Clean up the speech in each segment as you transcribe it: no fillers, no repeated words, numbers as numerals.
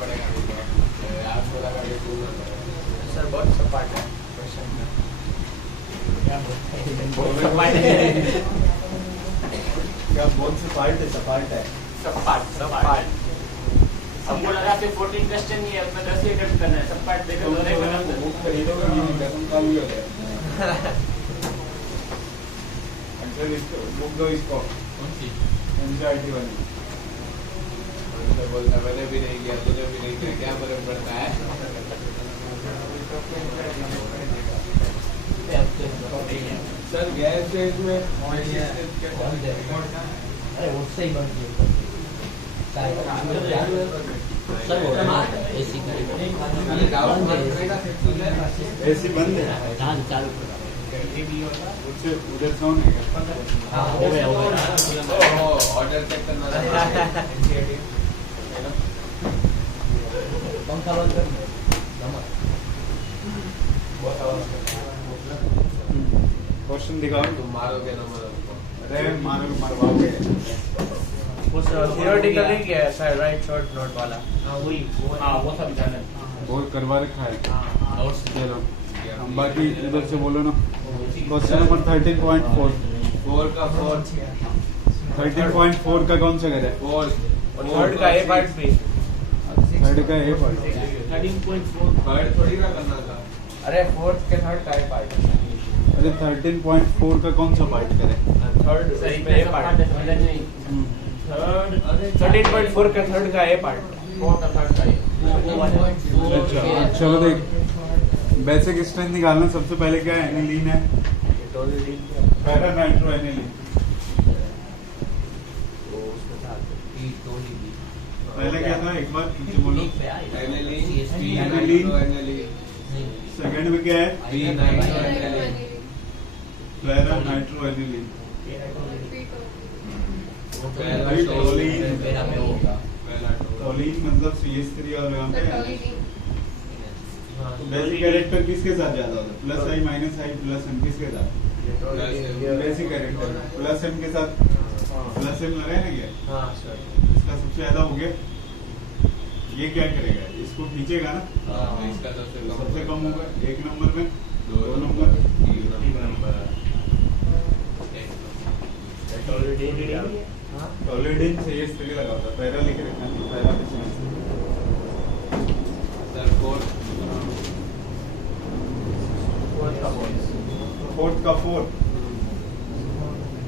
पड़ेगा आपको लगा कि ढूंढना पड़ेगा। सर बहुत सपाट है क्वेश्चन का। क्या बहुत सपाट है? क्या बहुत सपाट है। सपाट हमको लगा कि 14 क्वेश्चन ही है, उसमें 10 ही अटेम्प्ट करना है। सपाट देखो तो नहीं करना। बुक खरीदोगे नहीं कसम का भी हो जाए। अच्छा इसको बुक दो इसको कौन सी एनसीईआरटी वाली। तो बोलता मैंने भी नहीं किया तूने भी नहीं किया क्या फर्क पड़ता है। सर गैस स्टेज में अरे उससे ही बन गई सर वो एसी एसी बंद है। हाँ चालू उससे उधर कौन है? हाँ हो गया ऑर्डर चेक करना था। पंखा बंद कर क्वेश्चन दिखाओ। तुम मारोगे ना मरो। अरे मरवाओगे। उस थियोरेटिकल नहीं किया है सर, राइट शॉर्ट नोट वाला। हाँ वही वो सब जाने बहुत करवा रखा है। नोट्स चलो हम बाकी इधर से बोलो ना। क्वेश्चन नंबर 13.4 4 का 4 13.4 का कौन सा करे? 4 और थर्ड का ए पार्ट भी। थर्ड का ए पार्ट। 13.4 थर्ड थोड़ी ना करना था। अरे फोर्थ के थर्ड का ए पार्ट। अरे 13.4 का कौन सा पार्ट करे? थर्ड इसमें ए पार्ट। थर्ड 13.4 का थर्ड का ए पार्ट। अच्छा चलो देख बेसिक स्ट्रेंथ निकालना। सबसे पहले क्या है? एनिलीन है। Para nitro aniline. पहले क्या था एक बार नीचे बोलो। एनिलीन सेकंड में क्या है? Para nitro aniline. टोलिन मतलब CH3 और यहाँ पे बेसिक कैरेक्टर किसके साथ ज्यादा होता है? प्लस आई माइनस आई प्लस एम किसके साथ? बेसिक कैरेक्टर प्लस एम के साथ। प्लस एम लगाए ना क्या? हाँ सर। इसका सबसे ज्यादा हो गया। ये क्या करेगा? इसको खींचेगा ना। इसका सबसे कम होगा। एक नंबर में 2 नंबर 3 नंबर। टोलिडीन CH3 लगा होता है। पैरा लिख रखना। पैरा सर 4 फोर्थ का 4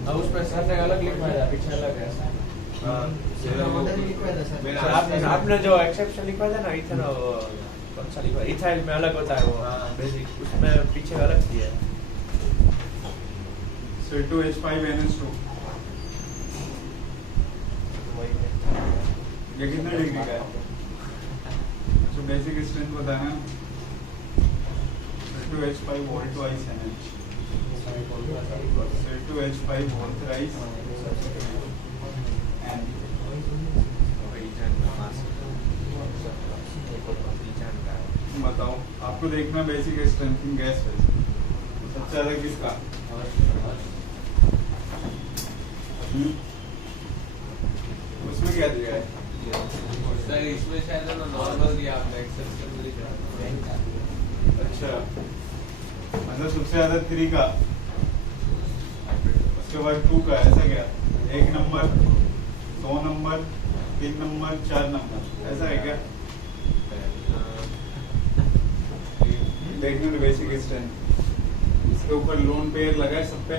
अब उस पर सर ने अलग लिखवाया था, पीछे अलग है। सर आपने जो एक्सेप्शन लिखवाया था ना इथेन, कौन सा लिखवाया? इथाइल में अलग होता है वो बेसिक, उसमें पीछे अलग दिया है। C2H5NH2 ये कितना डिग्री का है? जो बेसिक स्ट्रेंथ बताना। C2H5 volt twice NH। C2H5 volt thrice N। बताओ आपको देखना basic strength in gas phase सबसे ज्यादा किसका? उसमें क्या दिया है? सर इसमें शायद ना नॉर्मल दिया आपने एक्सेप्शन नहीं दिया। अच्छा मतलब सबसे ज्यादा 3 का, उसके बाद 2 का। ऐसा क्या? 1 नंबर 2 नंबर 3 नंबर 4 नंबर ऐसा है क्या? देखने में बेसिक स्ट्रेंथ इसके ऊपर लोन पेयर लगा है सब पे।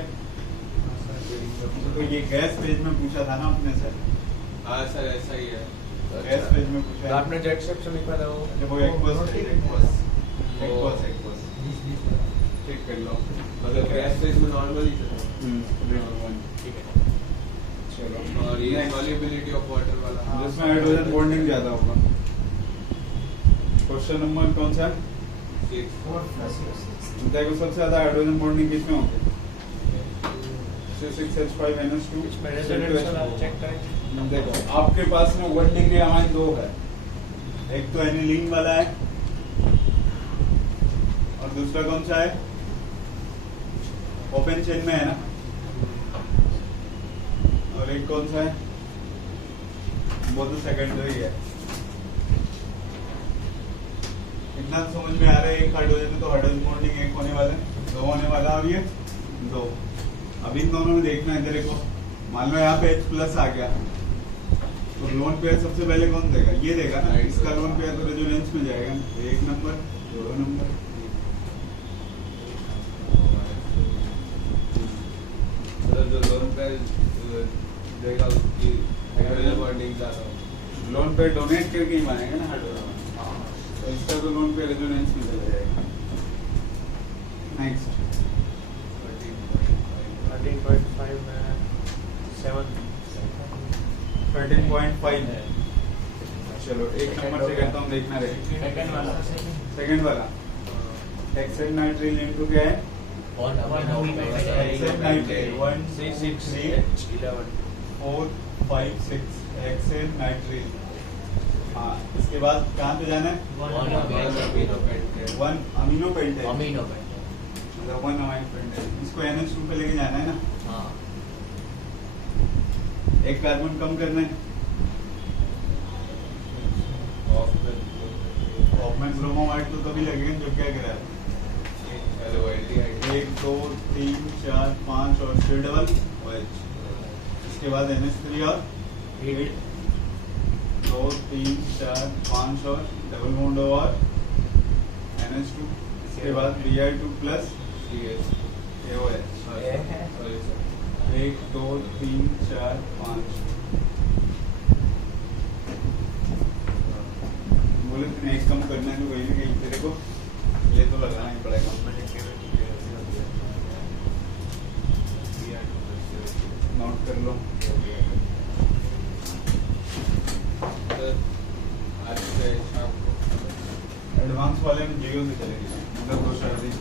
तो ये गैस पेज में पूछा था ना अपने से। हाँ सर ऐसा ही है। गैस पेज में पूछा है। आपने जो एक्सेप्शन लिखवाया था वो जब वो एक बस चेक कर लो। मतलब गैस फेज में नॉर्मल ही था। ठीक है चलो। और ये सॉल्युबिलिटी ऑफ वाटर वाला जिसमें हाइड्रोजन बॉन्डिंग ज्यादा होगा। क्वेश्चन नंबर कौन सा? 6 देखो सबसे ज्यादा हाइड्रोजन बॉन्डिंग किसमें होगी? C6H5NH2 इसमें रेजोनेंस वाला चेक करें। देखो आपके पास में 1 डिग्री अमाइन 2 है। एक तो एनिलीन वाला है और दूसरा कौन सा है? ओपन चेन में है ना। और एक कौन सा है? वो तो सेकेंडरी है। इतना समझ में आ रहा है, एक हाइड्रोजन तो हाइड्रोजन बॉन्डिंग एक होने वाला है, 2 होने वाला, और ये 2। अब इन दोनों में देखना है तेरे को, मान लो यहाँ पे H प्लस आ गया तो लोन पेयर सबसे पहले कौन देगा? ये देगा ना, इसका लोन पेयर तो रेजोनेंस में जाएगा, 1 नंबर 2 नंबर। जो लोन पे देगा उसकी हाइड्रोजन बॉन्डिंग ज्यादा लोन पेयर डोनेट करके ही मानेगा ना हाइड्रोजन, तो इसका तो लोन पेयर रेजोनेंस में चला जाएगा। नेक्स्ट 13.5 में 7 13.5 है। चलो एक नंबर से करता हूँ, देखना रहेगा। सेकंड वाला सेकंड वाला हेक्सेन नाइट्रिल इनटू क्या है? Hexane nitrile 1 3 6 3 11 4 5 6 hexane nitrile. हाँ, इसके बाद कहाँ पे जाना है? 1 अमीनो पेंटेन, मतलब 1 अमीनो पेंटेन, इसको NH2 पे लेके जाना है ना, एक कार्बन कम करना है। ऑफमेन ब्रोमोमाइड तो तभी लगेगा जब क्या करा, 1 2 3 4 5 और 6 डबल OH। इसके बाद NH3 और 8 2 3 4 5 और डबल बॉन्ड और NH2। इसके बाद Br2 प्लस AOH। 1 2 3 4 5। बोले तूने एक कम करना है तो कहीं ना कहीं तेरे को ये तो लगाना ही पड़ेगा। नोट कर लो। एडवांस वाले में 0 से चलेगी, मतलब 2 सर्दी।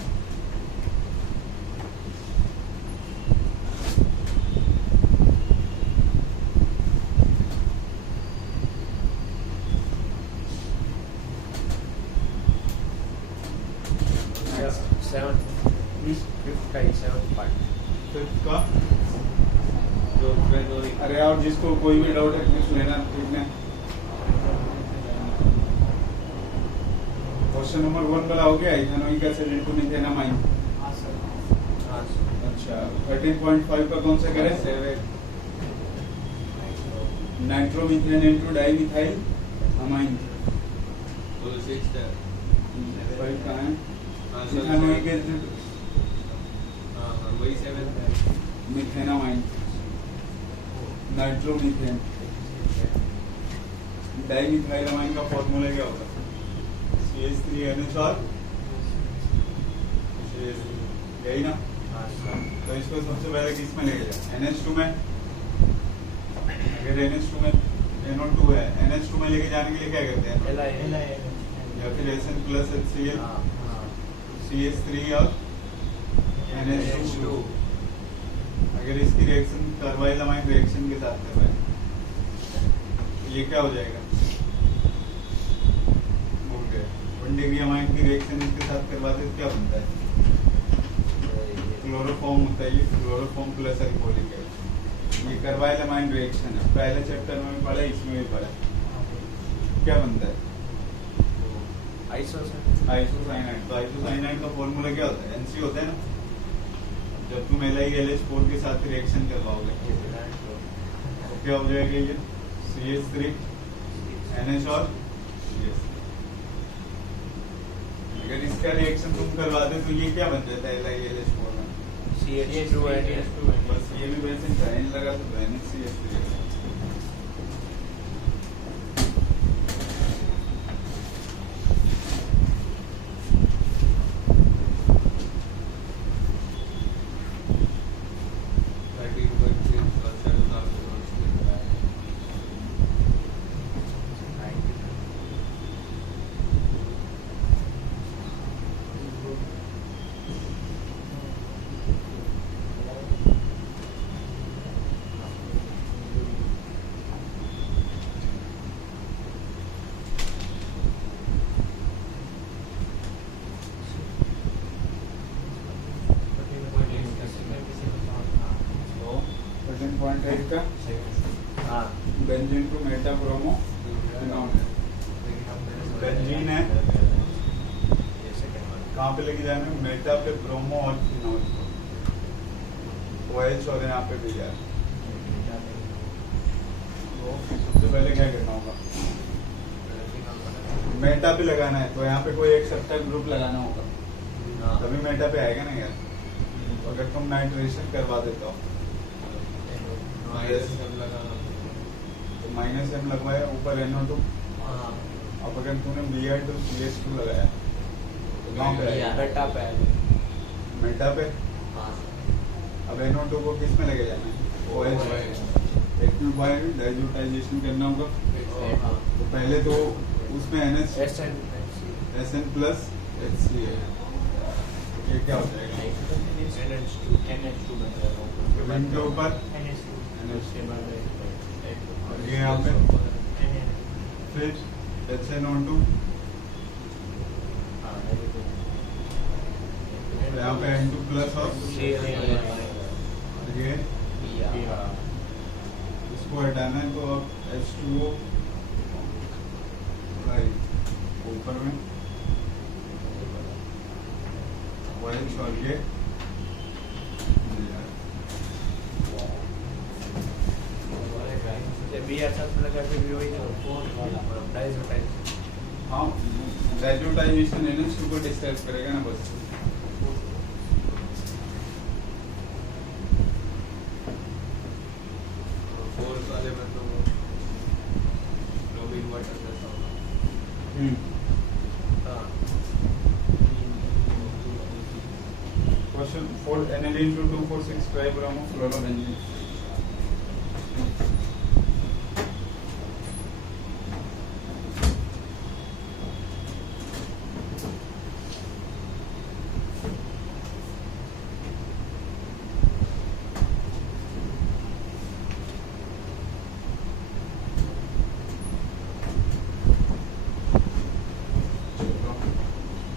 अरे और जिसको कोई भी डाउट है पूछ लेना, ठीक है। क्वेश्चन नंबर 1 वाला हो गया, इथेनॉइक एसिड इनटू मिथेनामाइन। अच्छा 13.5 का कौन सा करें? Nitromethane into dimethyl amine. 5 कहाँ है? इथेनॉइक एसिड वही 7 है। मिथेनामाइन, नाइट्रोमीथेन, डाइमिथाइलमाइन का फॉर्मूला क्या होगा? CH3NH और यही ना। तो इसको सबसे पहले किस में लेके जाए? NH2 में। अगर NH2 में NO2 है, NH2 में लेके जाने के लिए क्या करते हैं? या फिर SN प्लस HCl, CH3 और NH2। अगर इसकी रिएक्शन कार्बाइलमाइन रिएक्शन के साथ करवाए तो ये क्या हो जाएगा? भूल गए। 1 डिग्री अमाइन की रिएक्शन इसके साथ करवाते तो क्या बनता है? क्लोरोफॉर्म होता है, ये क्लोरोफॉर्म प्लस अल्कोहलिक है। ये कार्बाइलमाइन रिएक्शन है, पहले चैप्टर में भी पढ़ा, इसमें भी पढ़ा। क्या बनता है? आइसोसाइनाइड। तो आइसोसाइनाइड का फॉर्मूला क्या होता है? NC होता है ना। जब तुम LiLH4 के साथ रिएक्शन करवाओगे तो क्या हो जाएगा? ये CH3 NH और CH। अगर इसका रिएक्शन तुम करवाते तो ये क्या बन जाता है LiLH4 में? CH2 बस ये भी वैसे ही लगा तो NHCH3। बेंजीन टू मेटाब्रोमो बेंजीन है कहाँ पे लेके जाना है? मेटा पे ब्रोमो और फिनॉल OH और यहाँ पे Br। तो सबसे पहले क्या करना होगा? मेटा पे लगाना है तो यहाँ पे कोई एक सब्टाइप ग्रुप लगाना होगा, तभी मेटा पे आएगा ना यार। तो अगर तुम नाइट्रेशन करवा देते हो तो -M लगवाया, ऊपर NO2। अब अगर तूने Br2 CH2 लगाया तो कहाँ पे आएगा? बेटा पे मेटा पे। अब NO2 को किस में लेके जाना है? OH। एक में बाय डाइजोटाइजेशन करना होगा, तो पहले तो उसमें SN प्लस HCl, ये क्या हो जाएगा? रिंग के ऊपर और ये यहाँ पे फिर HNO2, यहाँ पे N2 प्लस और ये इसको हटाना है, तो अब H2O ऊपर में OH और ये Br साथ में लगा के भी वही डाइजोटाइजेशन। हाँ, डाइजोटाइजेशन NH2 को डिस्टर्ब करेगा ना बस। फोर्स वाले में तो क्लोरीन वाटर जैसा होगा। Question 4 aniline to 2,4,6 tribromo-fluorobenzene.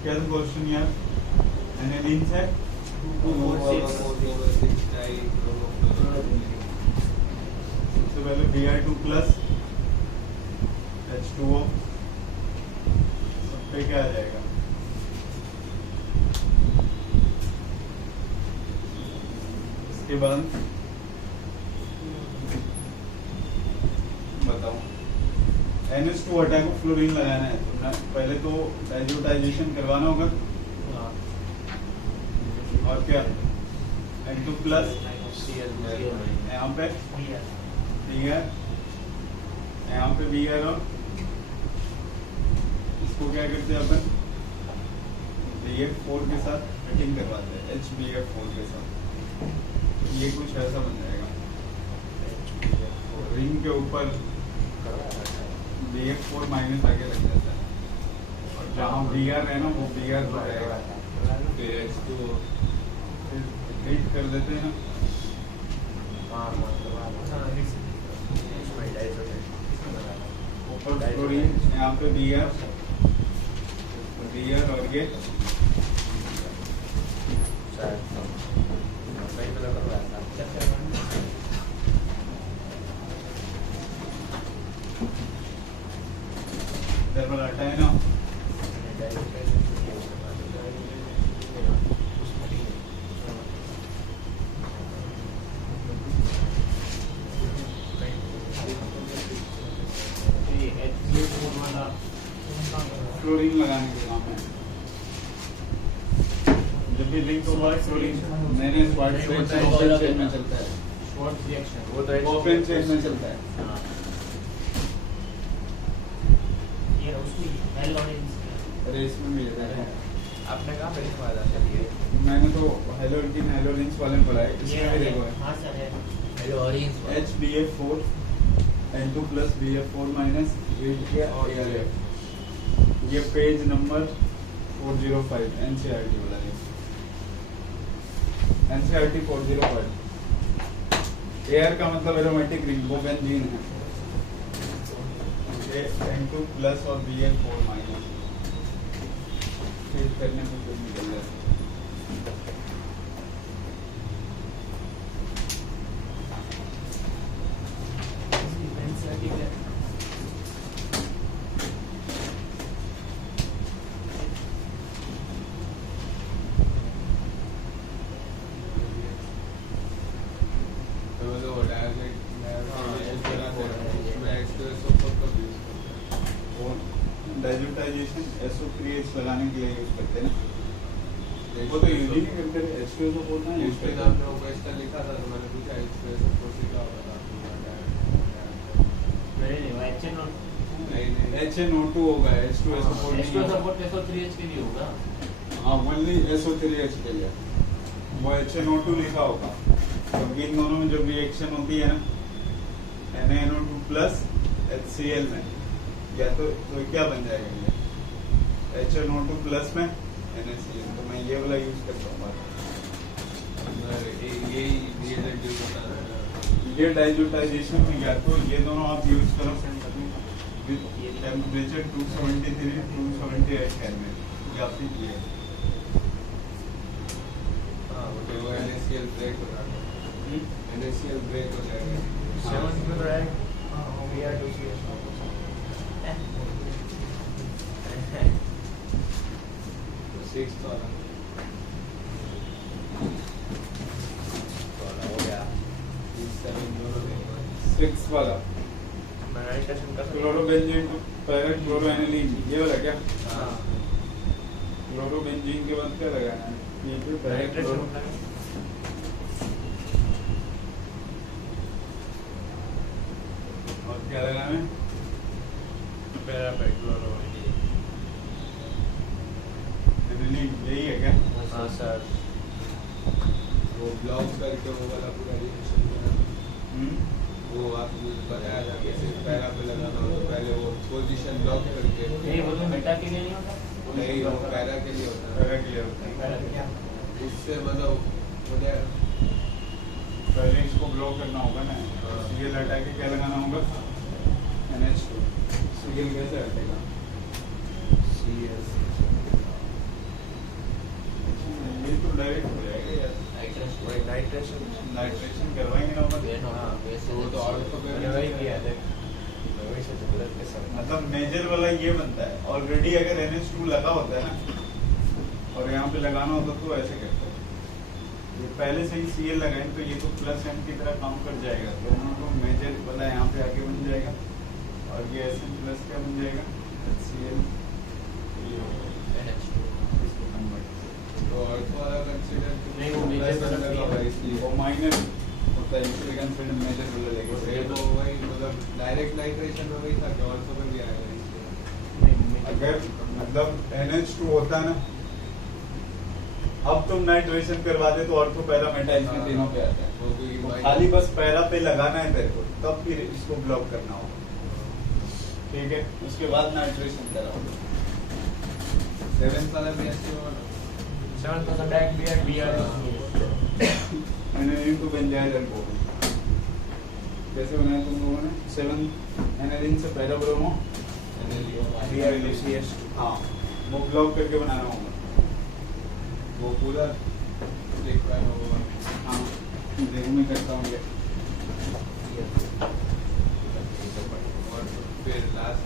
क्या क्वेश्चन यार? एनिलीन से सबसे पहले Br2 प्लस H2O सब पे क्या आ जाएगा? इसके बाद बताओ, NH2 हटा को फ्लोरीन लगाना है, तो पहले तो डाइजोटाइजेशन करवाना होगा, और क्या N2 प्लस यहाँ पे Br, यहाँ पे Br, और इसको क्या करते हैं अपन? BF4 के साथ कटिंग करवाते हैं, HBF4 के साथ। ये कुछ ऐसा बन जाएगा, रिंग के ऊपर BF4 माइनस आगे लग जाता है, और जहाँ Br है ना वो Br तो रहेगा, फिर H2O हीट कर देते हैं ना। ऊपर क्लोरीन, यहाँ पे Br और ये इधर पर हटा है ना। क्लोरीन लगाने के काम है, जब भी लिंक होगा क्लोरीन मैंने स्क्वाड चेन में चलता है, वो तो ओपन चेन में चलता है। अरे इसमें मिल जाता है। आपने कहाँ पे लिखवाया था सर ये? मैंने तो हेलोरिंस वाले में पढ़ा है, इसमें भी देखो है HBF4 N2 plus BF4 minus ARF, ये पेज नंबर 405 NCERT वाला है, NCERT 405। AR का मतलब एरोमेटिक रिंग, वो बेंजीन है। N2 प्लस और BF4 माइनस फिर करने में कुछ निकल जाता है। डाइल्यूटाइजेशन SO3H लगाने के लिए यूज करते हैं ना, वो तो यूज ही नहीं करते, H2SO4 ना यूज इस पे करते आपने वो क्वेश्चन लिखा था तो मैंने पूछा H2SO4 से क्या होगा नहीं वो HNO नहीं HNO2 होगा, H2SO4 नहीं होगा। सपोर्ट SO3H के लिए होगा। हाँ ओनली SO3H के लिए वो HNO2 लिखा होगा, क्योंकि इन दोनों में जब रिएक्शन होती है ना NaNO2 प्लस HCl में, या तो क्या बन जाएगा ये HNO2 प्लस में NaCl, तो मैं ये वाला यूज करता हूँ। ये डाइल्यूटाइजेशन में या तो ये दोनों आप यूज करो टेम्परेचर 273 278 केल्विन, या फिर ये वो NaCl ब्रेक हो जाएगा, NaCl ब्रेक हो जाएगा। 7 में रहेगा Br2CH सिक्स वाला हो गया 7 दोनों में 6 वाला मैं नाइट्रेशन कर सकता क्लोरोबेंजीन टू पैराक्लोरोएनिलीन, ये वाला क्या? हाँ क्लोरोबेंजीन के बाद क्या लगाना है? ये जो नाइट्रेशन और क्या लगाना है? एनिलीन, यही है क्या? हाँ सर वो ब्लॉक करके वो वाला पूरा रिएक्शन वो आपको बताया था कैसे पैरा पे लगाना हो, तो पहले वो पोजीशन ब्लॉक करके नहीं वो तो मेटा के लिए नहीं होता, नहीं वो पैरा के लिए होता है, पैरा क्लियर होता है। मेटा के क्या उससे मतलब हो जाएगा। पहले इसको ब्लॉक करना होगा ना, सीएल हटा के क्या लगाना होगा? NH2। सीएल कैसे हटेगा? ये तो डायरेक्ट हो जाएगा यार, वही नाइट्रेशन नाइट्रेशन करवाएंगे ना ऊपर। वो तो ऑल्फा पे मैंने वही किया है देख, मैं वही से गलत के सब मतलब मेजर वाला ये बनता है, ऑलरेडी अगर NH2 लगा होता है ना और यहाँ पे लगाना होता तो ऐसे करते हैं, ये पहले से ही CL लगाए तो ये तो प्लस M की तरह काम कर जाएगा, तो हम लोग मेजर वाला यहाँ पे आके बन जाएगा और ये SM प्लस क्या बन जाएगा? HCl, इसको कन्वर्ट, तो ऑल्फा वाला कंसीडर नहीं, वो major वाला नहीं है। इसलिए वो माइनर होता है, इसलिए कंसिडर मेजर वाला ये लेके। तो वही मतलब डायरेक्ट नाइट्रेशन में वही था कि ऑल्फा पे भी आएगा इसलिए। नहीं अगर मतलब NH2 होता ना, अब तुम नाइट्रेशन करवाते तो ऑर्थो पैरा मेटा इसमें तीनों पे आता है, वो भी तो खाली बस पैरा पे लगाना है तेरे को, तब फिर इसको ब्लॉक करना होगा, ठीक है? उसके बाद नाइट्रेशन कराओ। 7th वाला भी ऐसे होगा। 7% डायरेक्ट मैंने इनको बेंजाइल को कैसे बनाया तुम लोगों ने? 7 एनालिन से पहला ब्रोमो BR2CH हाँ, वो ब्लॉक करके बनाना होगा, वो पूरा लिखवाया होगा। हाँ देखो मैं करता हूँ ये। और फिर लास्ट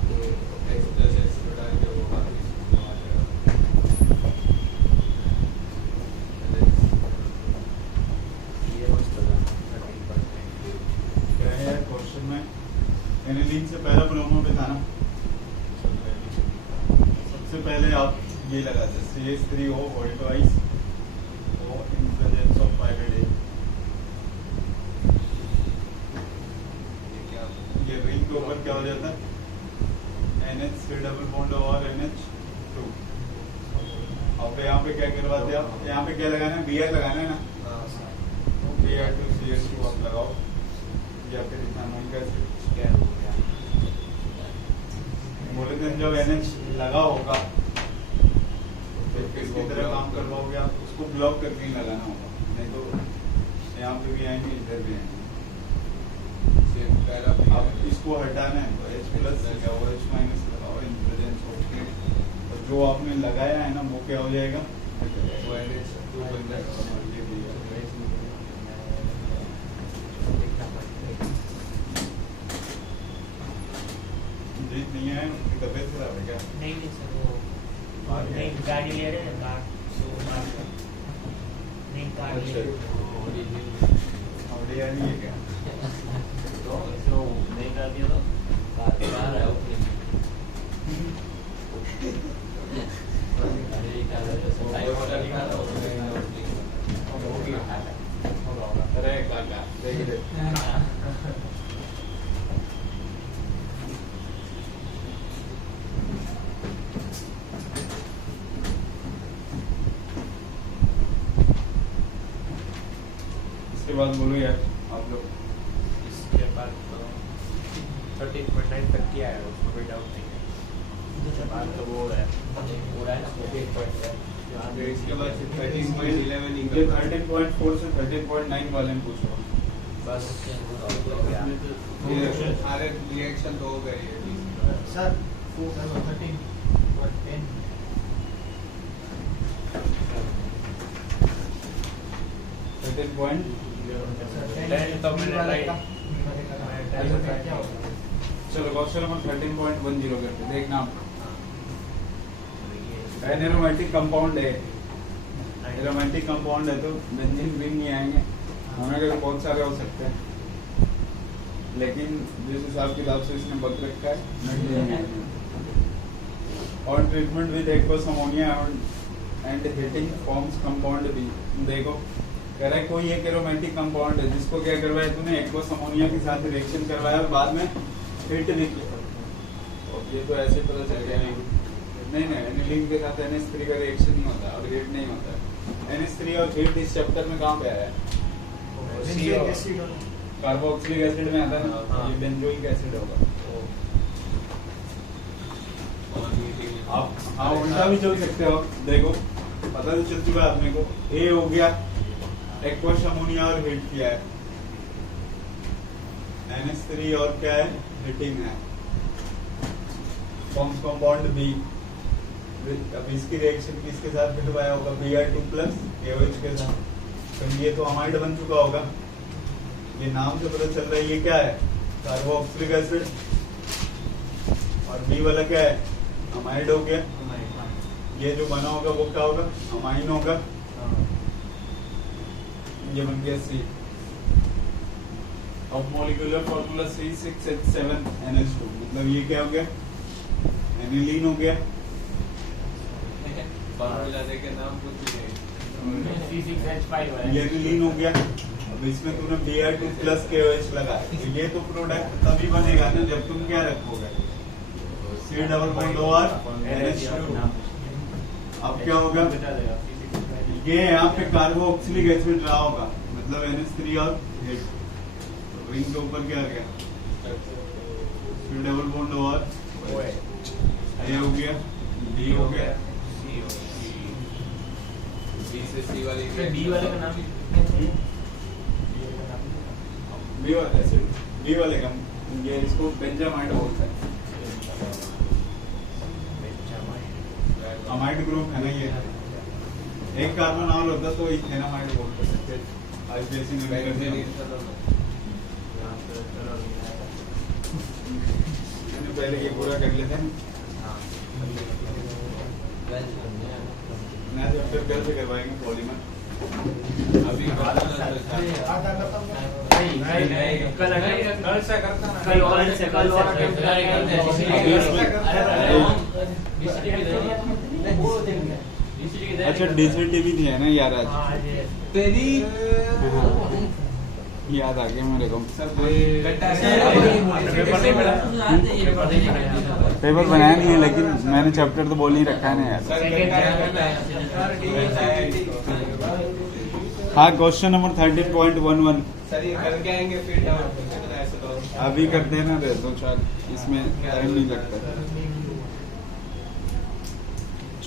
एक्सप्रेस डाल के वो वापस आ जाएगा। ये मस्त था 13%। क्या है यार क्वेश्चन में? एनालिन से पहला ब्रोमो पे था ना, सबसे पहले आप ये लगाते CH3O और twice O in presence of pyrrole A। ये क्या ये रिंग के ऊपर क्या हो जाता है? NH से डबल बॉन्ड और NH2। अब यहाँ पे क्या करवाते हैं आप? यहाँ पे क्या लगाना है? Br लगाना है ना, Br2CH2 आप लगाओ, या फिर इथानोइक एसिड क्या हो गया? बोले थे जब NH लगा होगा तो किसकी तरह काम करवाओगे आप? उसको ब्लॉक करके ही लगाना होगा, नहीं तो यहाँ पे भी आएंगे, इधर भी आएंगे। सिर्फ पैरा पे अब इसको हटाना है तो H प्लस या OH माइनस लगाओ इन प्रेजेंस ऑफ हीट, और जो आपने लगाया है ना वो क्या हो जाएगा? वो NH2 बन जाएगा। ये भी है। जीत नहीं है, उनकी तबीयत खराब है क्या? नहीं सर वो नहीं गाड़ी ले रहे हैं कार, तो कार नहीं कार ले रहे हैं। ऑडी आ रही है क्या? तो नहीं कर दिया तो कार है ओके। बाद बोलो यार आप लोग। इसके बाद तो 13.9 तक किया है, उसमें कोई डाउट नहीं है। उसके बाद तो वो है पूरा है ना 13.1 फिर इसके बाद से 13.11 ये निकल 13.4 से 13.9 वाले में पूछ रहा हूँ। बस हो गया। ये सारे रिएक्शन तो हो गए ये भी। सर 13.10 10 तो मैंने राइट चलो क्वेश्चन नंबर 13.10 करते हैं। देखना एरोमेटिक कंपाउंड है, एरोमेटिक कंपाउंड है तो बेंजीन रिंग नहीं आएंगे, हमें तो बहुत सारे हो सकते हैं, लेकिन जिस हिसाब किताब से इसने बक रखा है और treatment with aqueous ammonia and heating forms compound भी। देखो कह रहा है कोई एक एरोमेटिक कंपाउंड है जिसको क्या करवाया तूने, एक्वस अमोनिया के साथ रिएक्शन करवाया और बाद में हीट भी किया। ये तो ऐसे पता चल गया नहीं एनिलीन के साथ NH3 का रिएक्शन नहीं होता और हीट नहीं होता। NH3 और हीट इस चैप्टर में कहाँ पे आया है? कार्बोक्सिलिक एसिड में आता है ना, हाँ। ये बेंजोइक एसिड होगा। आप हाँ उल्टा भी चल सकते हो। देखो पता तो चल चुका है अपने को, ए हो गया एक्वस अमोनिया और हीट किया है, NH3 और क्या है हीटिंग है, फॉर्म्स कंपाउंड बी। अब इसकी रिएक्शन किसके साथ बिटवाया होगा? Br2 प्लस KOH के साथ। तो ये तो अमाइड बन चुका होगा, ये नाम से पता चल रहा है ये क्या है, कार्बोक्सिलिक एसिड। और बी वाला क्या है, अमाइड हो गया। ये जो बना होगा वो क्या होगा, अमाइन होगा। ये बन गया सी। अब मॉलिक्यूलर फॉर्मूला C6H7NH2, मतलब ये क्या हो गया, एनिलीन हो गया। फॉर्मूला देके नाम कुछ भी नहीं। C6H5 ये एनिलीन हो गया। अब इसमें तूने Br2 प्लस KOH लगा, तो ये तो प्रोडक्ट तभी बनेगा ना जब तुम क्या रखोगे, C double bond OR NH2। अब क्या होगा, ये यहाँ पे कार्बोक्सिलिक एसिड रहा होगा, मतलब NH3 और हीट। रिंग के ऊपर क्या आ गया, C double bond OR A हो गया, D हो गया। B से C वाली बी वाले का नाम बी वाले का ये इसको बेंजामाइड बोलते हैं। अमाइड ग्रुप है ना ये, एक कार्बन और होता तो इथेनामाइड बोलते हैं। आइसोलेशन पहले ये पूरा कर लेते हैं। नया चैप्टर कैसे करवाएंगे पॉलीमर? अभी कल से करता ना अच्छा DCT भी नहीं है ना यार आज, तेरी याद आ गया मेरे को। पेपर बनाया नहीं है लेकिन मैंने चैप्टर तो बोल ही रखा है ना यार। हाँ क्वेश्चन नंबर 13.11 सर ये करके आएंगे फिर ऐसे तो अभी कर देना रे, 2-4 इसमें टाइम नहीं लगता।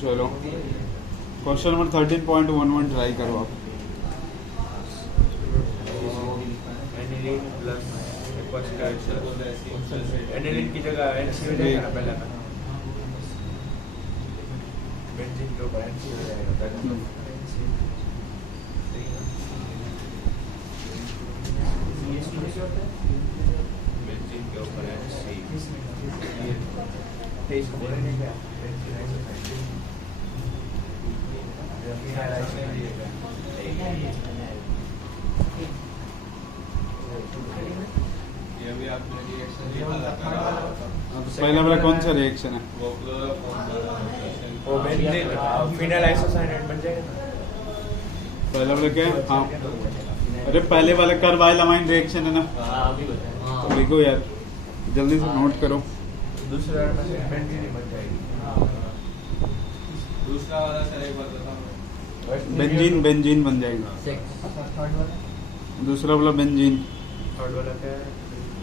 चलो क्वेश्चन नंबर 13.11 ट्राई करो आप। एनिलीन की जगह NC हो जाएगा ना पहले में, बेंजीन के ऊपर NC हो जाएगा पहले। बेंजीन के ऊपर NC इसको बोलेंगे क्या, ये भी आपने रिएक्शन ये वाला करा पहला वाला कौन सा रिएक्शन है? वो वो बेंजीन फिनाइल आइसोसाइनेट बन जाएगा ना। पहला वाला क्या है? हाँ अरे पहले वाला कार्बाइल अमाइन रिएक्शन है ना, तो देखो यार जल्दी से नोट करो। दूसरा में से बेंजीन बन जाएगी। दूसरा वाला सर एक बार बताओ। बेंजीन बन जाएगा। दूसरा वाला बेंजीन, थर्ड वाला क्या है?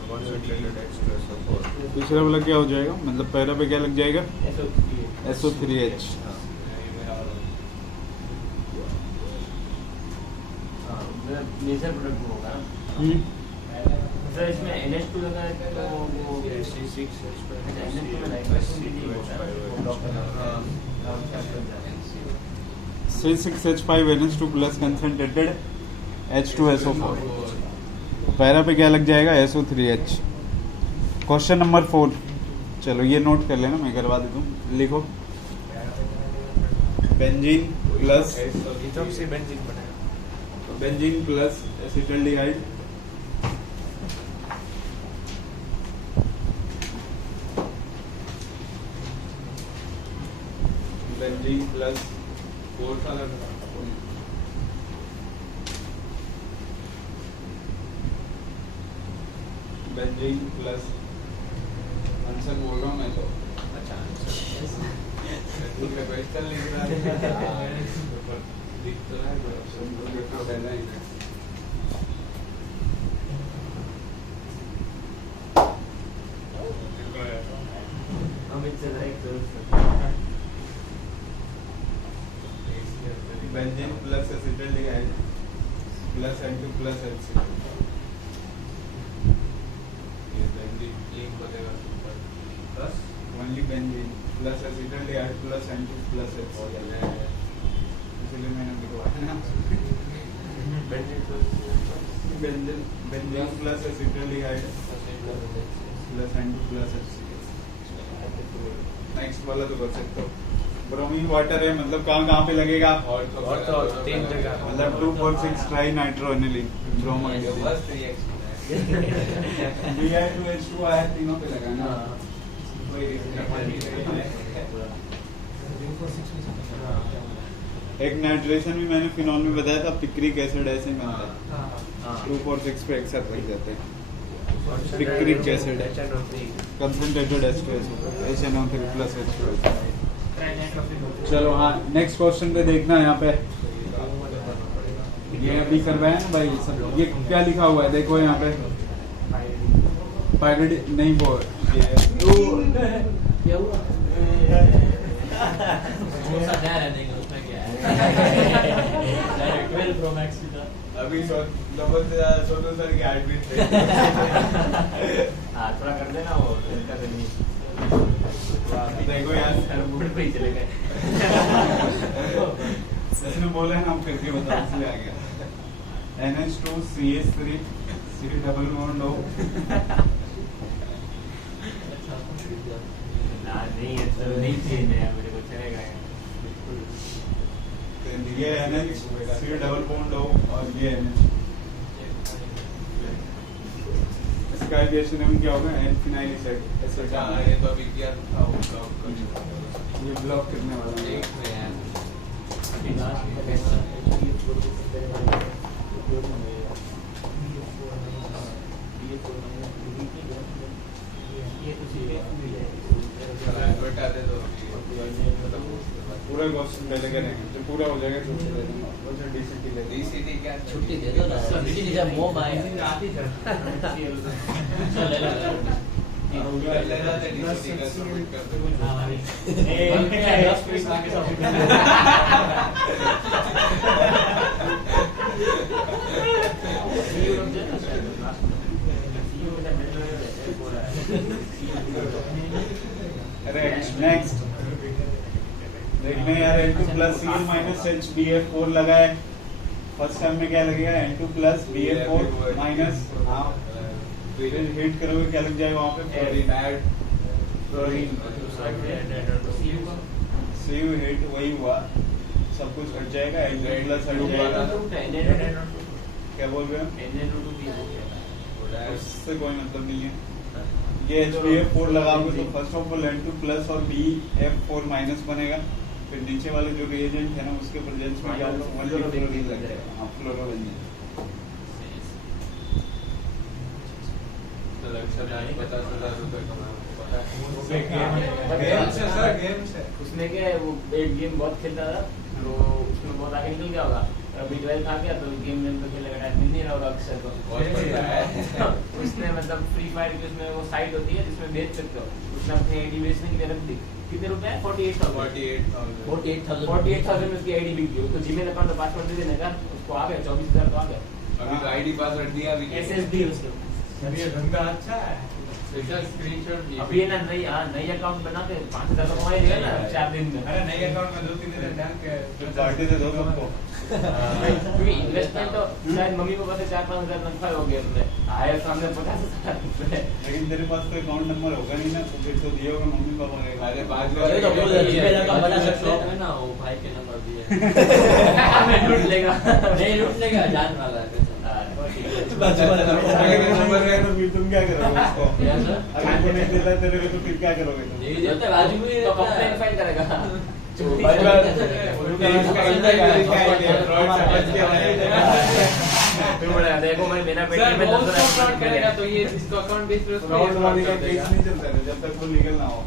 Concentrated H2SO4। तीसरा वाला क्या हो जाएगा, मतलब पहला पे क्या लग जाएगा, SO3H। नेचर प्रोडक्ट होगा ना सर, इसमें NH2 लगा है तो वो C6H5NH2 plus concentrated H2SO4। Para पे क्या लग जाएगा, SO3H। क्वेश्चन नंबर 4, चलो ये नोट कर लेना, मैं करवा देता हूँ, लिखो। बेंजीन प्लस इथॉक्सी बेंजीन बनाया। Benzene plus acetaldehyde benzene plus fourth वाला बेंजीन प्लस आंसर बोल रहा हूँ मैं तो। अच्छा क्वेश्चन लिख रहा है लिख तो रहा है पहला ही है। अमित चल रहा है benzene plus acetaldehyde plus N2 plus HCl। ये बेंजीन लिंक बनेगा ऊपर plus only benzene plus acetaldehyde plus N2 plus HCl, इसलिए मैंने लिखवाया ना। Benzene plus acetaldehyde plus N2 plus HCl। Next वाला तो कर सकते हो। ब्रोमीन वाटर है, मतलब कहाँ कहाँ पे लगेगा, और तो तीन जगह मतलब 2,4,6 tri nitro aniline bromide. First reaction है Bi2H2 आया, तीनों पे लगा ना। कोई एक नाइट्रेशन भी मैंने फिनॉल में बताया था, पिक्रिक एसिड ऐसे में आता है। 2,4,6 पे एक साथ लग जाते हैं। Picric acid concentrated HNO3 plus H2SO। चलो हाँ, नेक्स्ट क्वेश्चन पे देखना यहाँ पे, ये अभी करवाया ना भाई सब। ये क्या लिखा हुआ है देखो यहाँ पे, पायरिड नहीं वो क्या हुआ डायरेक्ट 12 Pro Max की था। अभी नंबर से ज्यादा सोनू सर की एडमिट थे। हाँ थोड़ा कर देना वो इनका तो नहीं। देखो यार, सर बोर्ड पे ही चले गए। इसने बोला हम करके बताओ, इसलिए आ गया। NH2CH3 C double bond O। ना नहीं है तो नहीं चेंज है मेरे को, चलेगा ये NH C double bond O और ये NH। इसका रिएक्शन में क्या होगा, N फिनाइल एसिड। हाँ ये तो अभी किया था वो ब्लॉक कर ये ब्लॉक करने वाला है। एक में है बता दे दो पूरा क्वेश्चन पहले करेंगे, जब पूरा हो जाएगा छुट्टी दे दूंगा। वो जो DCT ले DCT क्या छुट्टी दे दो ना जब मोम आए ले लेना DCT का सबमिट कर दो। नेक्स्ट देखना यार, N2 plus Cl minus HBF4 लगा है। फर्स्ट टाइम में क्या लगेगा, N2 प्लस BF4 माइनस, हाँ फिर हिट करोगे क्या लग जाएगा वहाँ पे, फ्लोरीन। सीयू हिट वही हुआ, सब कुछ हट जाएगा। N2 प्लस हट जाएगा। क्या बोल रहे हो, उससे कोई मतलब नहीं है। ये HBF4 लगाओगे तो first of all N2 plus और BF4 माइनस बनेगा। फिर नीचे वाले जो रिएजेंट है ना, उसके प्रेजेंस में क्या होगा, फ्लोरीन लग जाएगा। हाँ फ्लोरोबेंजीन। तो लक्ष्य 50,000 रुपए उसमें क्या है, वो एक गेम बहुत खेलता था तो उसमें बहुत आगे निकल गया होगा, अभी 12th आ गया तो गेम में तो खेलेगा, टाइम मिल नहीं रहा होगा अक्षर को। बहुत पता है। उसने मतलब फ्री फायर की उसमें वो साइट होती है जिसमें बेच सकते हो, उसने अपनी आईडी बेचने के लिए रख दी। कितने रुपए है? 48,000 में उसकी आईडी बिक गई। तो जीमेल अकाउंट का पासवर्ड दे देने का, उसको आ गया 24,000 तो आ गया। अभी तो आईडी पासवर्ड दिया भी नहीं। एसएसडी उसके ये धंधा अच्छा है। स्क्रीनशॉट दिया। अभी ये ना नई अकाउंट बना के 5,000 तो कमाई लेगा ना 4 दिन में। अरे नए अकाउंट में 2-3 दिन डाल के पार्टी दे दो सबको। क्योंकि इन्वेस्टमेंट तो शायद मम्मी पापा से 4-5,000 तनख्वाह हो गया हमने, आया सामने 50,000 रुपए। लेकिन तेरे पास तो अकाउंट नंबर होगा नहीं ना, तो फिर तो दिया होगा मम्मी पापा ने। अरे 5 अरे तो बोल दे जीमेल अकाउंट बना सकते हो ना, वो भाई के नंबर दिए हमें लूट लेगा। नहीं लूट लेगा, जान वाला है नंबर है तो फिर तुम क्या करोगे उसको? क्या सर? अगर वो नहीं देता तेरे को तो फिर क्या करोगे तुम? नहीं देता बाजू में तो कंप्लेंट फाइल करेगा। देखो मैं मेरा बेटी में करेगा तो ये इसको अकाउंट बेस पे फ्रॉड वाले का केस नहीं चलता है जब तक वो लीगल ना हो।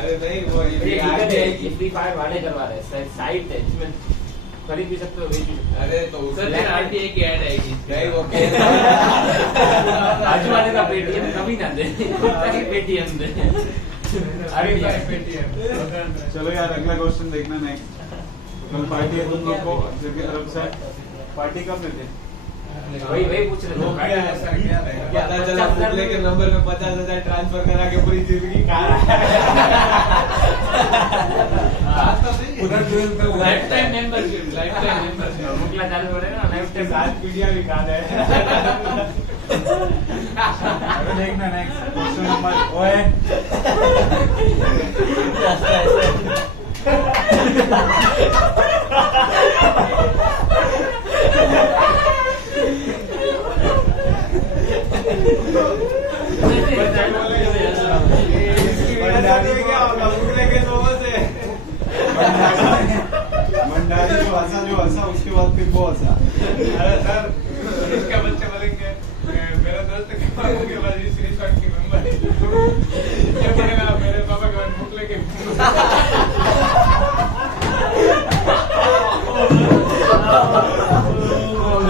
अरे नहीं वो फ्री फायर वाले करवा रहे हैं, साइट है जिसमें खरीद भी सकते हो, बेच भी सकते हो। अरे तो सर फिर आरटीआई की ऐड आएगी नहीं वो बाजू वाले का पेटीएम कभी ना दे, पेटीएम दे। अरे पेटीएम। चलो यार अगला क्वेश्चन देखना नेक्स्ट। कल पार्टी है तुम लोग को अक्षर की तरफ से। पार्टी कब देते? वही पूछ रहे थे। पता चला फुकले के नंबर में 50,000 ट्रांसफर करा के पूरी जिंदगी खा रहा है। लाइफ टाइम मेंबरशिप मुकला चालू हो रहा है ना, लाइफ टाइम। सात पीढ़ियां भी खा रहे हैं। अरे देखना नेक्स्ट क्वेश्चन नंबर ओए मंडारी जो हंसा उसके बाद फिर वो हंसा। अरे सर इसका बच्चे बोलेंगे मेरा दोस्त के पापा के बाद स्क्रीनशॉट की मेंबर ये बोलेगा मेरे पापा के बाद भूख लेके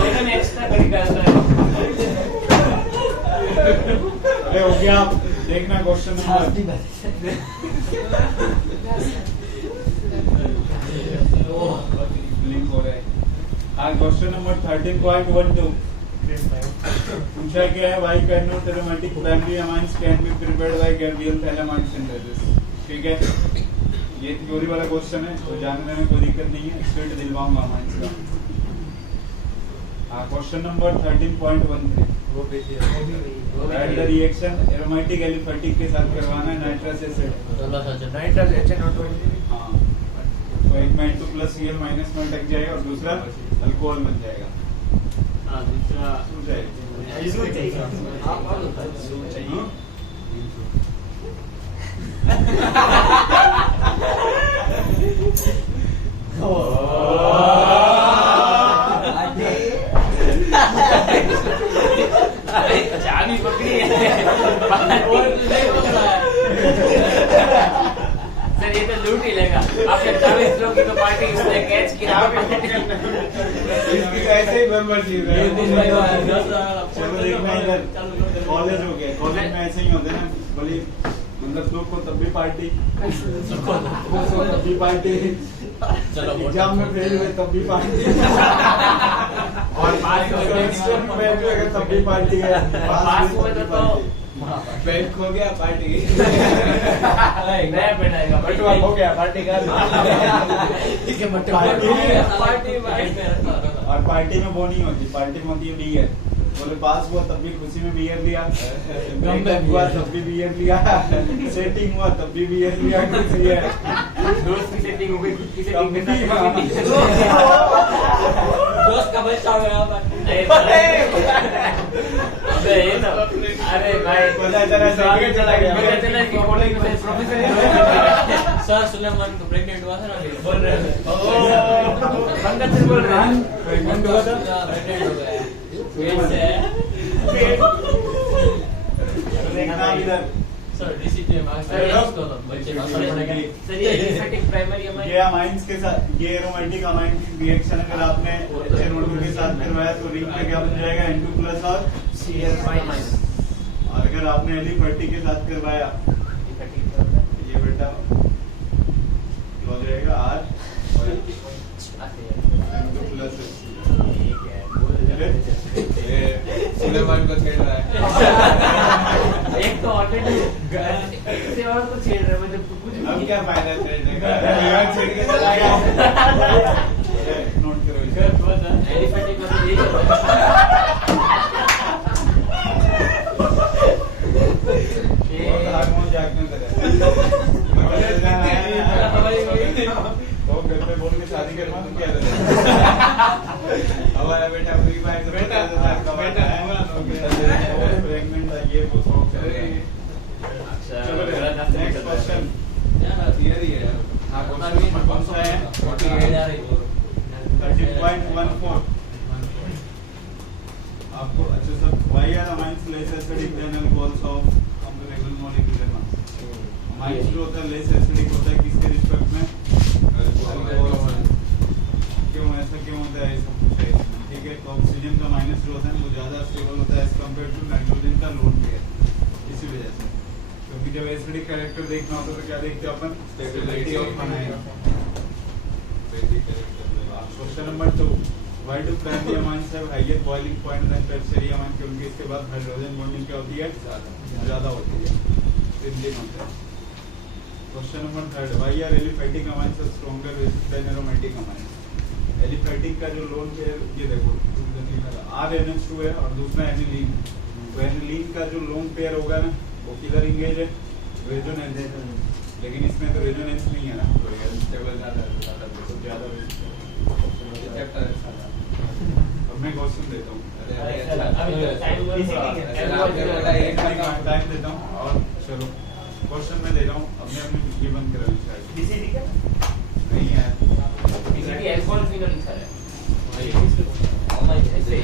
लेकिन एक्स्ट्रा तरीका है। अरे हो गया आप देखना क्वेश्चन नंबर लिंक हो रहा है। हाँ क्वेश्चन नंबर 13.12 पूछा गया है why cannot aromatic family amines can be prepared by Gabriel Thalamine synthesis। ठीक है ये थ्योरी वाला क्वेश्चन है तो जानने में कोई दिक्कत नहीं है, स्ट्रेट दिलवाऊंगा अमाइंस का। हाँ question number 13.13 Write the reaction aromatic aliphatic के साथ करवाना है नाइट्रस एसिड। नाइट्रस HNO2 हाँ तो एक में N2 प्लस Cl माइनस में अटक जाएगा और दूसरा अल्कोहल बन जाएगा। दूसरा चाबी पकड़ी है सर, ये तो लूट ही लेगा। आपने 40 लोग की तो पार्टी उसने कैच किया। इसकी ऐसे ही मेंबरशिप है। चलो देखना इधर कॉलेज हो गया, कॉलेज में ऐसे ही होते हैं ना बोली मतलब दुख को तब भी पार्टी, सुख को तब भी पार्टी, एग्जाम में फेल हुए तब भी पार्टी और पास हुए तब भी पार्टी है, पास हुए तो बैंक खो गया पार्टी। नया बनाएगा बटुआ हो गया पार्टी का। और पार्टी में वो नहीं होती, पार्टी में होती है बियर। बोले पास हुआ तब भी खुशी में बियर लिया, ब्रेकअप हुआ तब भी बियर लिया, सेटिंग हुआ तब भी बियर लिया, कुछ लिया। दोस्त की सेटिंग हो गई, खुद की सेटिंग में दोस्त का बच्चा हो गया ये तो अरे भाई पता चला आगे चला गया। पता चला कि कॉलेज में प्रोफेसर सर सुलेमान को प्रेग्नेंट हुआ था ना, बोल रहे हैं पंकज सर बोल रहे हैं प्रेग्नेंट हुआ था, प्रेग्नेंट हो गया है। देखना इधर सर डीसीटी में सर, बच्चे सर ये एलिफेटिक प्राइमरी अमाइन ये अमाइंस के साथ ये एरोमेटिक अमाइन की रिएक्शन अगर आपने HNO2 के साथ करवाया तो रिंग पे क्या बन जाएगा N2+ और Cl माइनस और अगर आपने एलिफेटिक के साथ करवाया ये बेटा हो जाएगा R और N2+ ये सुलेमान को छेड़ रहा है। एक तो ऑलरेडी से और तो छेड़ रहे मतलब कुछ अब क्या फायदा छेड़ने का? छेड़ के नोट करो इसे। एलिफेटिक मतलब यही होता है बहुत हार्मोन जागने लगा तो घर पे बोल के शादी करवा तो क्या करें हमारा बेटा फ्री फायर से बेटा प्रेग्नेंट है ये वो शौक है अच्छा चलो नेक्स्ट क्वेश्चन थियरी है। हाँ क्वेश्चन कौन सा है 13.14 आपको अच्छा sir why are amines less acidic than alcohols of comparable molecular mass amines जो होता है less acidic होता है किसके रिस्पेक्ट में alcohol क्यों ऐसा क्यों होता है सब कुछ है ठीक है तो ऑक्सीजन का माइनस जो होता है वो ज्यादा स्टेबल होता है एज कंपेयर टू नाइट्रोजन का लोन पेयर इसी वजह से क्योंकि जब एसिडिक कैरेक्टर देखना होता है तो क्या देखते हैं अपन stability of amine question number 2 why do primary amines have higher boiling point than tertiary amine क्योंकि इसके बाद हाइड्रोजन बॉन्डिंग क्या होती है ज्यादा होती है सिंपली होता है question number 3 why are aliphatic amines stronger than aromatic amines aliphatic का जो लोन पेयर ये देखो RNH2 है और दूसरा एनिलीन तो एनिलीन का जो लोन पेयर होगा ना वो किधर इंगेज है रेजोनेंस लेकिन इसमें तो रेजोनेंस नहीं है ना तो स्टेबल ज्यादा चैप्टर अब मैं क्वेश्चन देता हूँ टाइम देता हूँ और चलो क्वेश्चन मैं दे रहा हूँ अपने अपने ये बंद करा नहीं है बीसीटी अल्कोहल फिनोलिक सर है ऐसे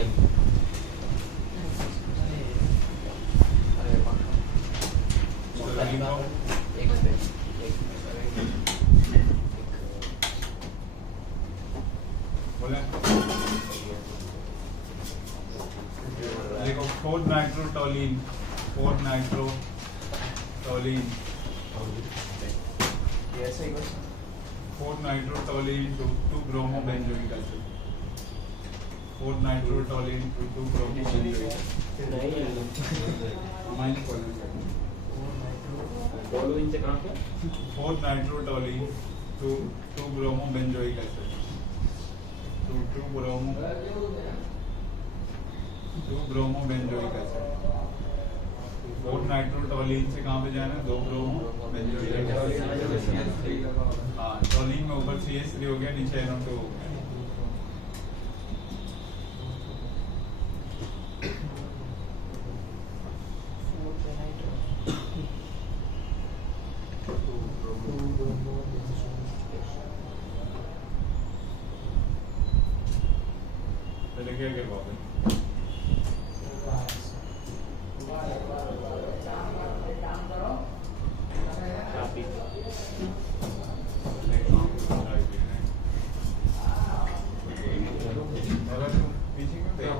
देखो 4-nitrotoluene 4-nitrotoluene to 2-bromobenzoic acid 4-nitrotoluene to 2-bromobenzoic acid amine colon बोलो इनसे कहां पे 4-nitrotoluene to 2-bromobenzoic acid to 2-bromobenzoic acid 4-nitrotoluene से कहाँ पे जाना है 2-bromobenzoic acid हाँ टोलिन में ऊपर CH3 हो गया नीचे NO2 हो गया पहले क्या क्या बात है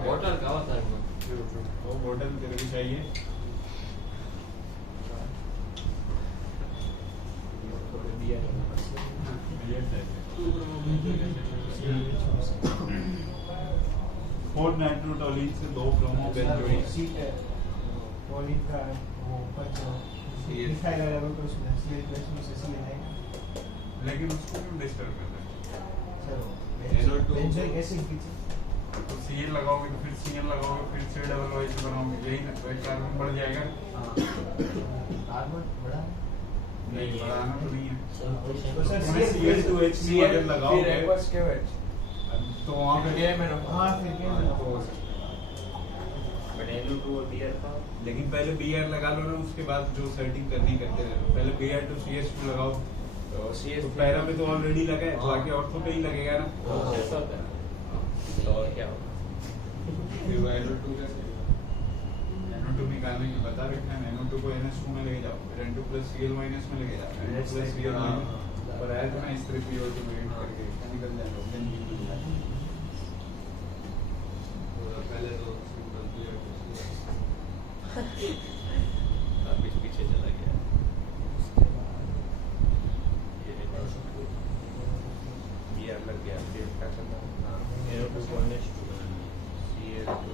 बॉटल का होता है वो बोतल तेरे को चाहिए फोर नाइट्रोटोलिन से 2-bromobenzoic पॉलिन का वो बच्चा मिथाइल लेवल को उसमें में से सी है लेकिन उसको क्यों डिस्टर्ब कर रहे चलो NO2 बेंजोइक एसिड की हैं तो Cl लगाओगे तो फिर Cl लगाओगे फिर C+H बनाओगे यही ना तो एक कार्बन बढ़ जाएगा कार्बन बड़ा नहीं बढ़ाना तो नहीं है तो सर Cl2H अगर लगाओगे तो वहाँ पे हां फिर क्या बट NO2 और Br का लेकिन पहले Br लगा लो ना उसके बाद जो सेटिंग करनी करते रहो पहले Br to CH2 लगाओ तो CS तो पैरा में तो ऑलरेडी लगा है बाकी ऑर्थो पे ही लगेगा ना ऐसा होता है तो और क्या होगा फिर वो NO2 कैसे NO2 निकालने की बता रखा है। NO2 को NH2 में लेके जाओ, फिर N2 प्लस Cl माइनस में लेके जाओ, N2 प्लस Cl माइनस और आया तो मैं H3PO2 में ऐड करके निकल जाएगा, then you will die। पहले तो सिंपल क्लियर पीछे चला गया। ये लग गया, फिर क्या करना है? NO2 को NH2 Cl2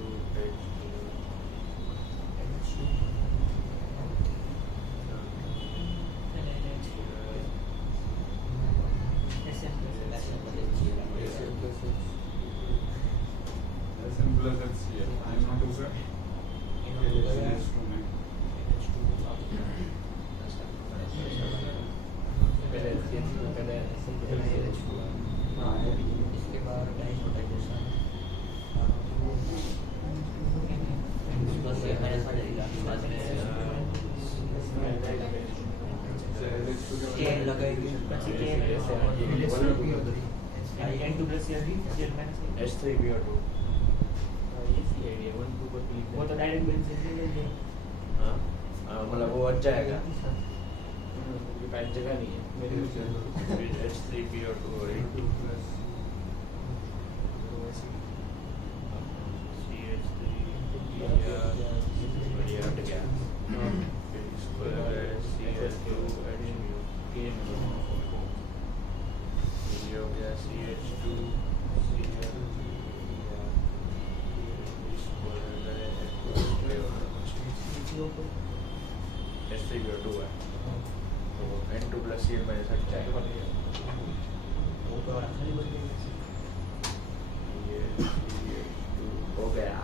SN plus HCl, NO2 का NH2 में इसके बाद डाइसोटाइजेशन बस ये मैंने समझा बाद में चेन लगाएगी પછી chain N2 plus Cl3 Cl minus H3PO2 ये सी आइडिया 1 2 को क्लिक वो तो डायरेक्ट बेंजीन से ले लिए हाँ मतलब वो अच्छा जाएगा। ये पैंट जगह नहीं है मेरे फिर H3PO2 और N2 प्लस CH3 बढ़िया हट गया। फिर इसको लगा CH2 ये हो गया CH2 इसको लगा H3PO2 है तो N2 प्लस Cl माइनस हट जाएगा। वो तो और खाली बन गई ये CH2 हो गया।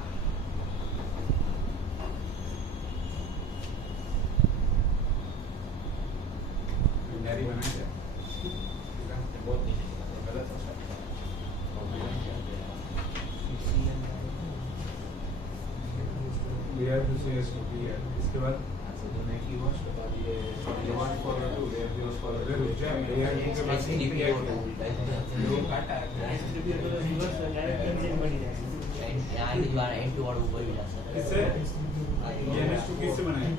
नैरी बनाया क्या? बहुत नीचे चला गया, गलत हो सकता है। Layer to CS2 clear, इसके बाद यहाँ की द्वारा N2 और ऊपर भी जा सकता है इससे ये NH2 किससे बनाए?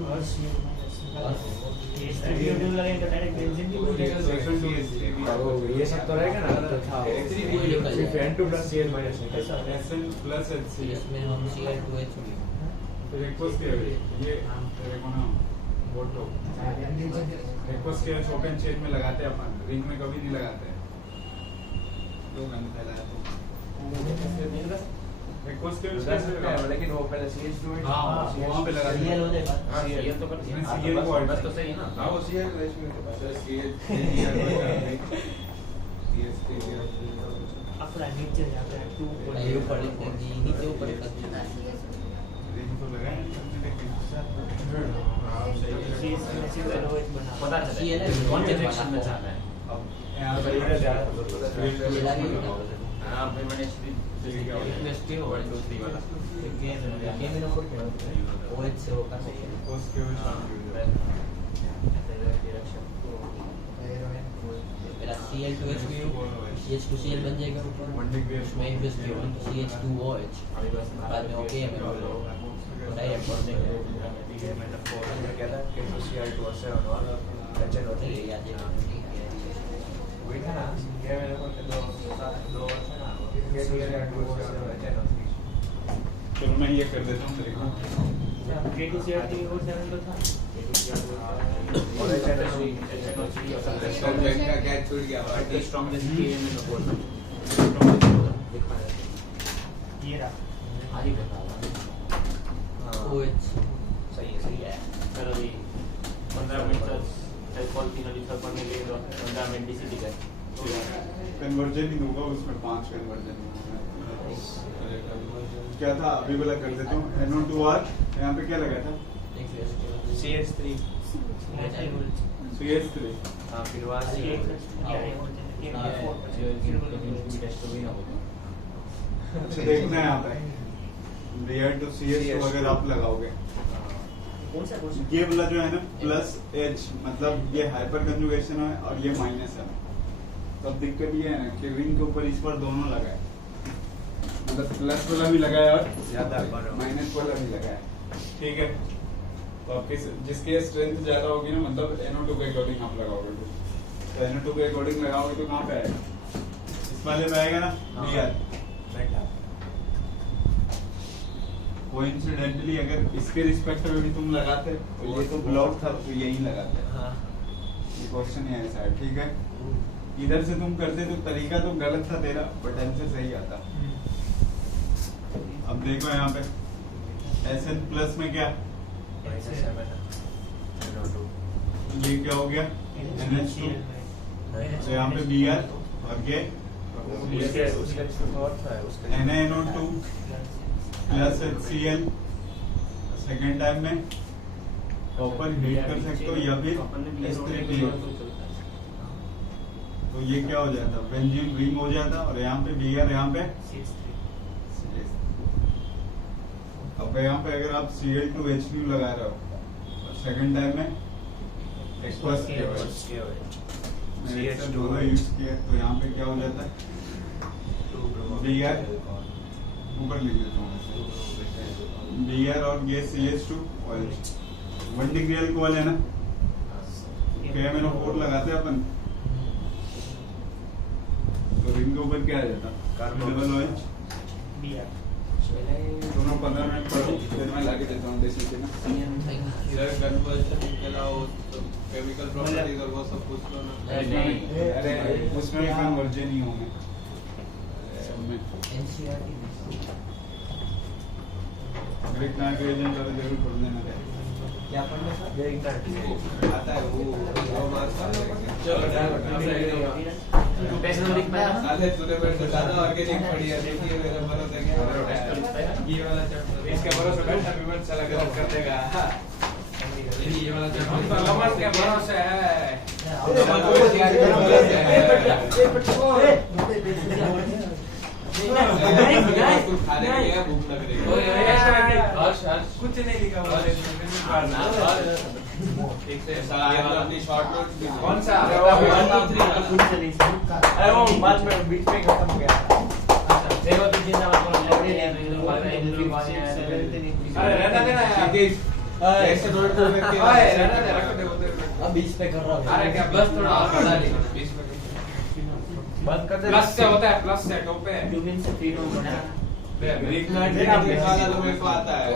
ये सब तो रहेगा ना तो था सिर्फ N2 plus Cl minus SN plus HCl इसमें हम Cl2H फिर एक्वस के ये तेरे को ना वोटो एक्वस के ओपन चेन में लगाते हैं अपन, रिंग में कभी नहीं लगाते हैं। दो मैंने फैलाया तो एक्वस के लेकिन वो पहले CH2 वहाँ पे लगा Cl हो जाएगा CL तो कर इसमें Cl को बस तो सही है ना। हाँ वो CL इसमें तो सर CL अपना नीचे जाता है 2 ऊपर नीचे ऊपर करना है रिंग तो लगाए पता चला कौन से डायरेक्शन में जाना है। अब यहाँ पे हाँ भाई मैंने स्टे हो 1 2 3 वाला OH से होगा एक्वस के मेरा Cl2H2 CH2Cl बन जाएगा ऊपर उसमें CH2OH बाद में ओके है मेरा डायरेक्ट कर देंगे कहता है कि Cl2 से और HNO3 याद है वही था ना ये मेरे को दो Cl2 से और HNO3 चलो मैं ये कर देता हूँ तेरे को K2CR3O7 तो था और HNO3 सब्जेक्ट का क्या छूट गया The strongest game in the world. ये रहा आज ही बता रहा OH सही है चलो जी 15 मिनट तक कॉल 3 लिखकर पढ़ने के लिए 15 मिनट डीसीटी का कन्वर्जन ही दूंगा उसमें 5 कन्वर्जन क्या था अभी वाला कर देता हूँ NO2R यहाँ पे क्या लगा था CH3 CH3 हाँ फिर वहाँ से अच्छा देखना है यहाँ पे लेयर टू CH2 अगर आप लगाओगे कौन सा ये वाला जो है ना प्लस H मतलब ये हाइपर कंजुगेशन है और ये माइनस है। तब दिक्कत ये है ना कि रिंग के ऊपर इस पर दोनों लगा है, मतलब प्लस वाला भी लगा है और ज्यादा माइनस वाला भी लगा है। ठीक है, तो आपकी जिसकी स्ट्रेंथ ज्यादा होगी ना, मतलब NO2 के अकॉर्डिंग आप लगाओगे, तो NO2 के अकॉर्डिंग लगाओगे तो कहाँ पे आएगा, इस वाले पे आएगा ना, Br। कोइंसिडेंटली अगर इसके रिस्पेक्ट में भी तुम लगाते तो ये तो ब्लॉक था तो यही लगाते। हाँ ये क्वेश्चन है ऐसा है, ठीक है। इधर से तुम करते तो तरीका तो गलत था तेरा, बट आंसर सही आता। अब देखो यहाँ पे SN प्लस में क्या, ये क्या हो गया NH2, तो यहाँ पे Br और ये NaNO2 plus HCl। Second time में कॉपर हीट कर सकते हो या फिर S3PO, तो ये क्या हो जाता, बेंजीन रिंग हो जाता, और यहाँ पे Br, यहाँ पे अब यहाँ पे अगर आप Cl2H2 लगा रहे हो और सेकेंड टाइम में एक्वस दोनों यूज किया, तो यहाँ पे क्या हो जाता है Br, ऊपर लिख देता हूँ Br और ये CH2 OH 1 डिग्री अल्कोहल है ना, KMnO4 लगाते हैं अपन, तो रिंग के ऊपर क्या आ जाता, डबल OH। दोनों 15 मिनट पढ़ो, फिर मैं लाके देता हूँ देसी से ना। इधर कन्वर्जन के अलावा केमिकल प्रॉपर्टीज और वो सब पूछ लो ना। अरे उसमें भी कन्वर्जन ही होंगे सब में। ग्रीक नाइट्रोजन वाले जरूर पढ़ने में है। क्या पढ़ना था? आता है वो मार्क्स आ जाएगा। चलो तू टेस्ट में लिख पाया ना? साले तूने मेरे से ज्यादा ऑर्गेनिक पढ़ी है, देखिए मेरा भरोसा क्या है। ये वाला चैप्टर इसके भरोसे बैठा विमर्श चला गलत कर देगा। ये वाला चैप्टर तो नमस के भरोसे है। तू खाने के लिए भूख लग रही है। कुछ नहीं लिखा हुआ है ठीक से सारा अपनी शॉर्ट नोट भी कौन सा? अरे वो बाद में बीच में खत्म हो गया। देखो तो जिंदा बात करो, अरे रहना देना यार। ऐसे नोट करके अरे रहना दे, रख दे उधर। अब 20 पे कर रहा हूँ। अरे क्या प्लस थोड़ा और बढ़ा ली 20 में। बंद कर दे। प्लस से होता है, प्लस से टॉप पे है। ग्रीक नाइट्रोजन वाला तो मेरे को आता है।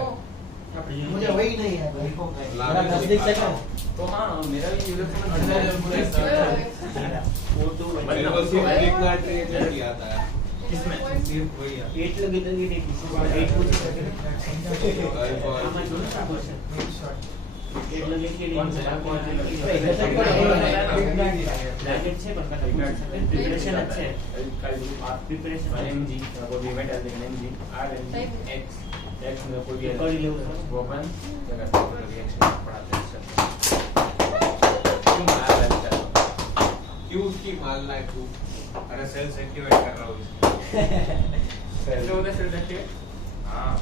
मुझे वही नहीं है भाई। मेरा 10 दिख सका। तो हाँ मेरा भी यूजर से मैं वो तो मेरे को सिर्फ ग्रीक नाइट्रोजन ही आता है। किसमें? सिर्फ वही है। पेट लगी तो ये नहीं पेट पूछ सकते कौन सा प्रिपरेशन अच्छे है प्रिपरेशन एमजी वो भी इवेंट डाल देंगे एमजी आरएमजी एक्स एक्स में कोई भी वो अपन क्या करते हैं रिएक्शन पढ़ाते हैं क्यों उसकी मालना है तू? अरे सेल्स एक्टिवेट कर रहा हूँ सेल होता है सेल एक्टिवेट हाँ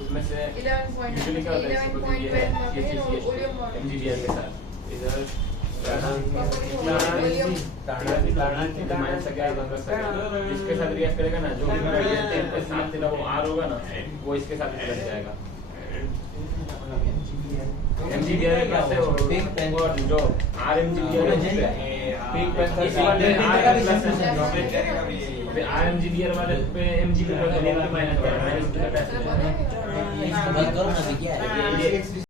उसमें से यूजुअली क्या होता है MGDR के साथ इधर इसके साथ रिएक्ट करेगा ना, जो के साथ तेरा वो R होगा ना, वो इसके साथ लग जाएगा। MGDR क्या है वो जो RMGDR RMGDR वाले पे MGDR वाले माइनस करो ना क्या है